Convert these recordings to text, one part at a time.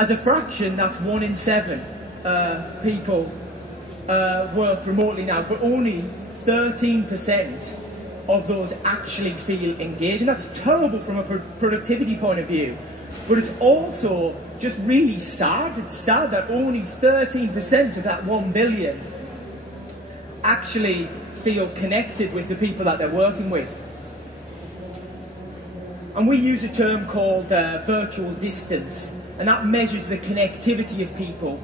As a fraction, that's 1 in 7 people work remotely now, but only 13% of those actually feel engaged. And that's terrible from a productivity point of view, but it's also just really sad. It's sad that only 13% of that 1 billion actually feel connected with the people that they're working with. And we use a term called virtual distance, and that measures the connectivity of people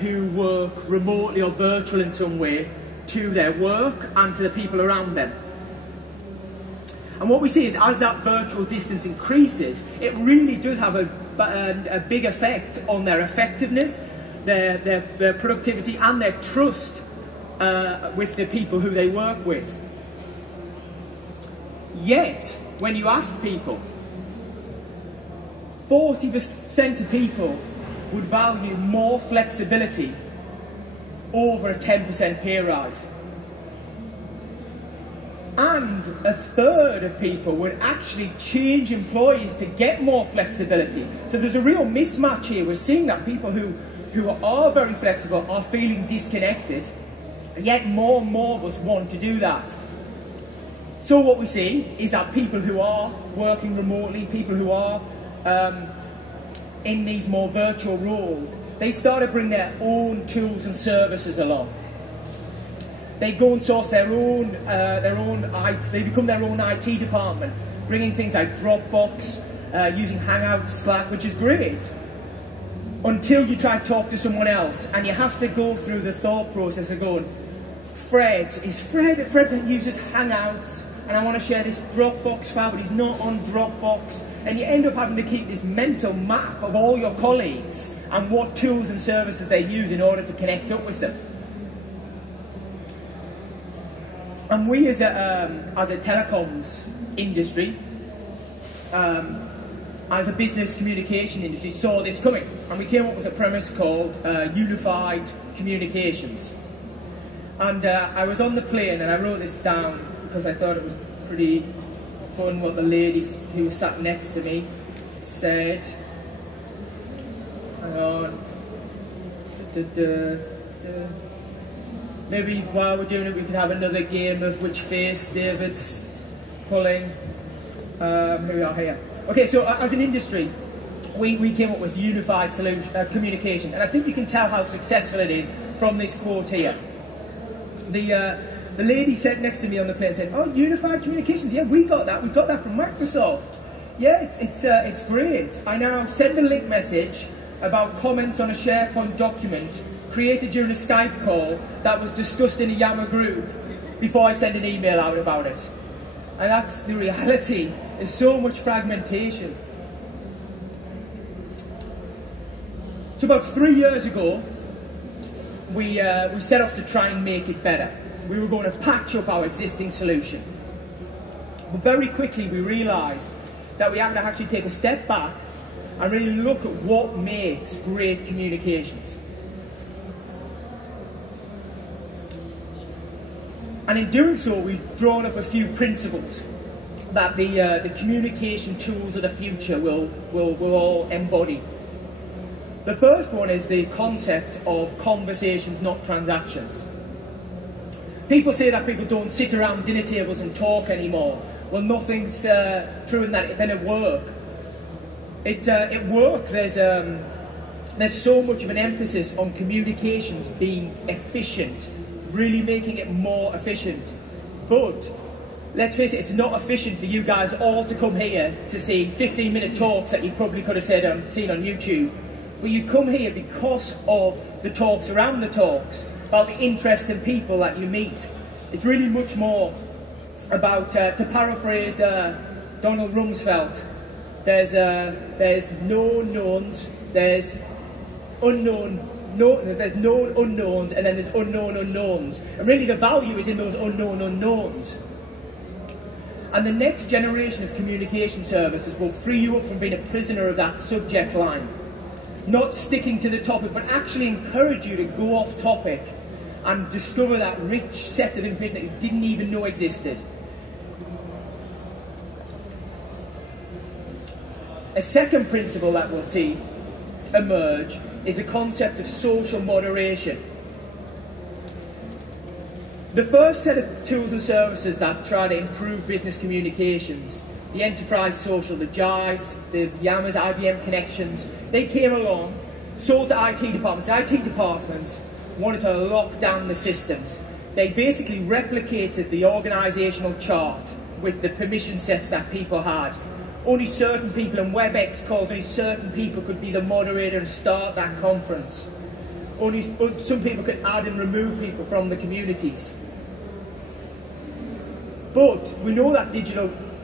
who work remotely or virtual in some way to their work and to the people around them. And what we see is as that virtual distance increases, it really does have a big effect on their effectiveness, their productivity and their trust with the people who they work with. Yet, when you ask people, 40% of people would value more flexibility over a 10% pay rise. And a third of people would actually change employees to get more flexibility. So there's a real mismatch here. We're seeing that people who are very flexible are feeling disconnected, yet more and more of us want to do that. So what we see is that people who are working remotely, people who are in these more virtual roles, they start to bring their own tools and services along. They go and source their own IT, they become their own IT department, bringing things like Dropbox, using Hangouts, Slack, which is great, until you try to talk to someone else, and you have to go through the thought process of going, Fred that uses Hangouts, and I want to share this Dropbox file, but he's not on Dropbox. And you end up having to keep this mental map of all your colleagues and what tools and services they use in order to connect up with them. And we as a telecoms industry, as a business communication industry, saw this coming. And we came up with a premise called unified communications. And I was on the plane and I wrote this down because I thought it was pretty fun what the lady who sat next to me said. Hang on. Maybe while we're doing it we could have another game of which face David's pulling. Here we are here. Okay, so as an industry, we came up with unified communications, and I think you can tell how successful it is from this quote here. The lady sat next to me on the plane said, "Oh, unified communications, yeah, we got that from Microsoft. Yeah, it's great. I now send a link message about comments on a SharePoint document created during a Skype call that was discussed in a Yammer group before I send an email out about it." And that's the reality. There's so much fragmentation. So about 3 years ago, we set off to try and make it better. We were going to patch up our existing solution. But very quickly we realised that we have to actually take a step back and really look at what makes great communications. And in doing so, we've drawn up a few principles that the communication tools of the future will all embody. The first one is the concept of conversations, not transactions. People say that people don't sit around dinner tables and talk anymore. Well, nothing's true in that. Then at work, at work there's so much of an emphasis on communications being efficient, really making it more efficient. But let's face it, it's not efficient for you guys all to come here to see 15-minute talks that you probably could have seen on YouTube. But you come here because of the talks around the talks, about the interesting people that you meet. It's really much more about, to paraphrase Donald Rumsfeld, there's known knowns, there's known unknowns, and then there's unknown unknowns. And really the value is in those unknown unknowns. And the next generation of communication services will free you up from being a prisoner of that subject line. Not sticking to the topic, but actually encourage you to go off topic and discover that rich set of information that you didn't even know existed. A second principle that we'll see emerge is the concept of social moderation. The first set of tools and services that try to improve business communications, the enterprise social, the JIs, the Yammers, IBM connections, they came along, sold to IT departments. IT departments wanted to lock down the systems. They basically replicated the organisational chart with the permission sets that people had. Only certain people in WebEx calls, only certain people could be the moderator and start that conference. Only some people could add and remove people from the communities. But we know that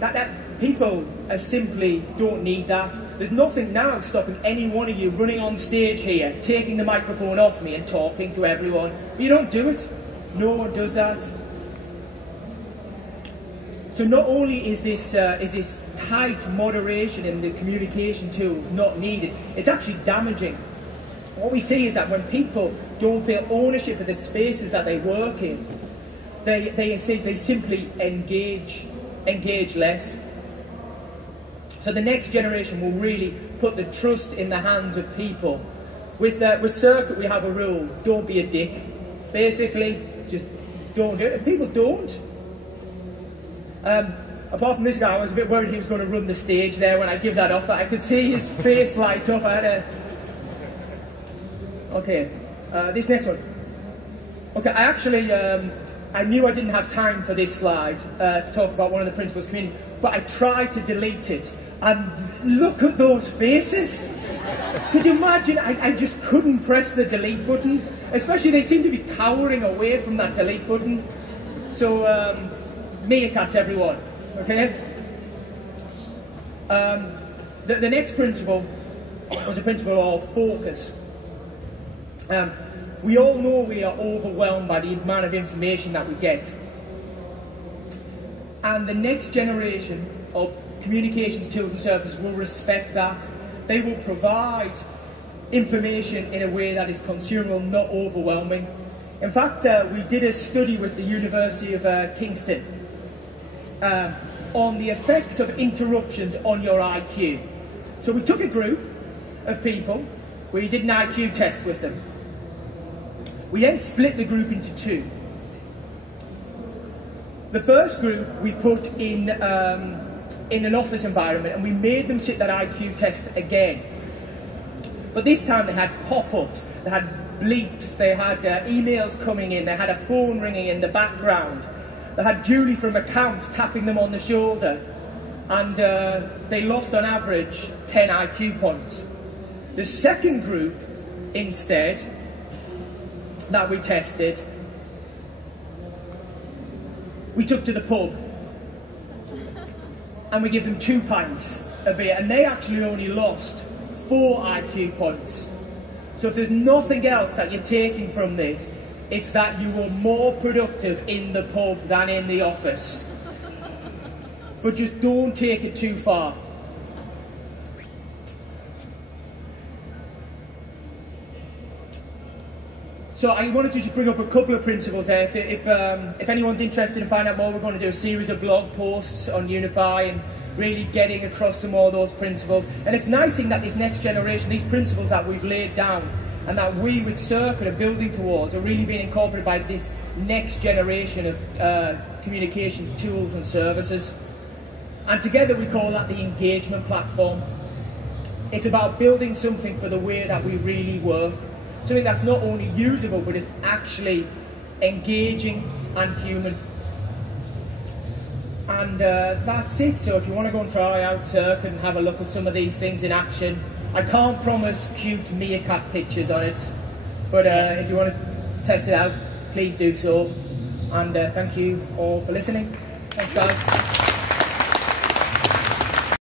that people simply don't need that. There's nothing now stopping any one of you running on stage here, taking the microphone off me and talking to everyone. But you don't do it. No one does that. So not only is this tight moderation in the communication tool not needed, it's actually damaging. What we see is that when people don't feel ownership of the spaces that they work in, they simply engage less. So the next generation will really put the trust in the hands of people. With Circuit, we have a rule: don't be a dick. Basically, just don't do it. And people don't. Apart from this guy, I was a bit worried he was going to run the stage there when I give that offer. I could see his face light up. Okay, this next one. Okay, I actually, I knew I didn't have time for this slide to talk about one of the principles of community, but I tried to delete it. And look at those faces. Could you imagine? I just couldn't press the delete button. Especially, they seem to be cowering away from that delete button. So, meerkats, everyone. Okay? The next principle was a principle of focus. We all know we are overwhelmed by the amount of information that we get. And the next generation of communications tools and services will respect that. They will provide information in a way that is consumable, not overwhelming. In fact, we did a study with the University of Kingston on the effects of interruptions on your IQ. So we took a group of people, we did an IQ test with them. We then split the group into two. The first group we put in an office environment, and we made them sit that IQ test again. But this time they had pop-ups, they had bleeps, they had emails coming in, they had a phone ringing in the background, they had Julie from accounts tapping them on the shoulder, and they lost on average 10 IQ points. The second group, instead, that we tested, we took to the pub and we give them 2 pints of beer, and they actually only lost 4 IQ points. So if there's nothing else that you're taking from this, it's that you were more productive in the pub than in the office. But just don't take it too far. So I wanted to just bring up a couple of principles there. If anyone's interested in finding out more, we're going to do a series of blog posts on Unify and really getting across some more of those principles. And it's nice that this next generation, these principles that we've laid down and that we with Circle are building towards, are really being incorporated by this next generation of communications tools and services. And together we call that the engagement platform. It's about building something for the way that we really work. Something that's not only usable, but is actually engaging and human. And that's it. So if you want to go and try out Circuit and have a look at some of these things in action, I can't promise cute meerkat pictures on it, but if you want to test it out, please do so. And thank you all for listening. Thanks, guys.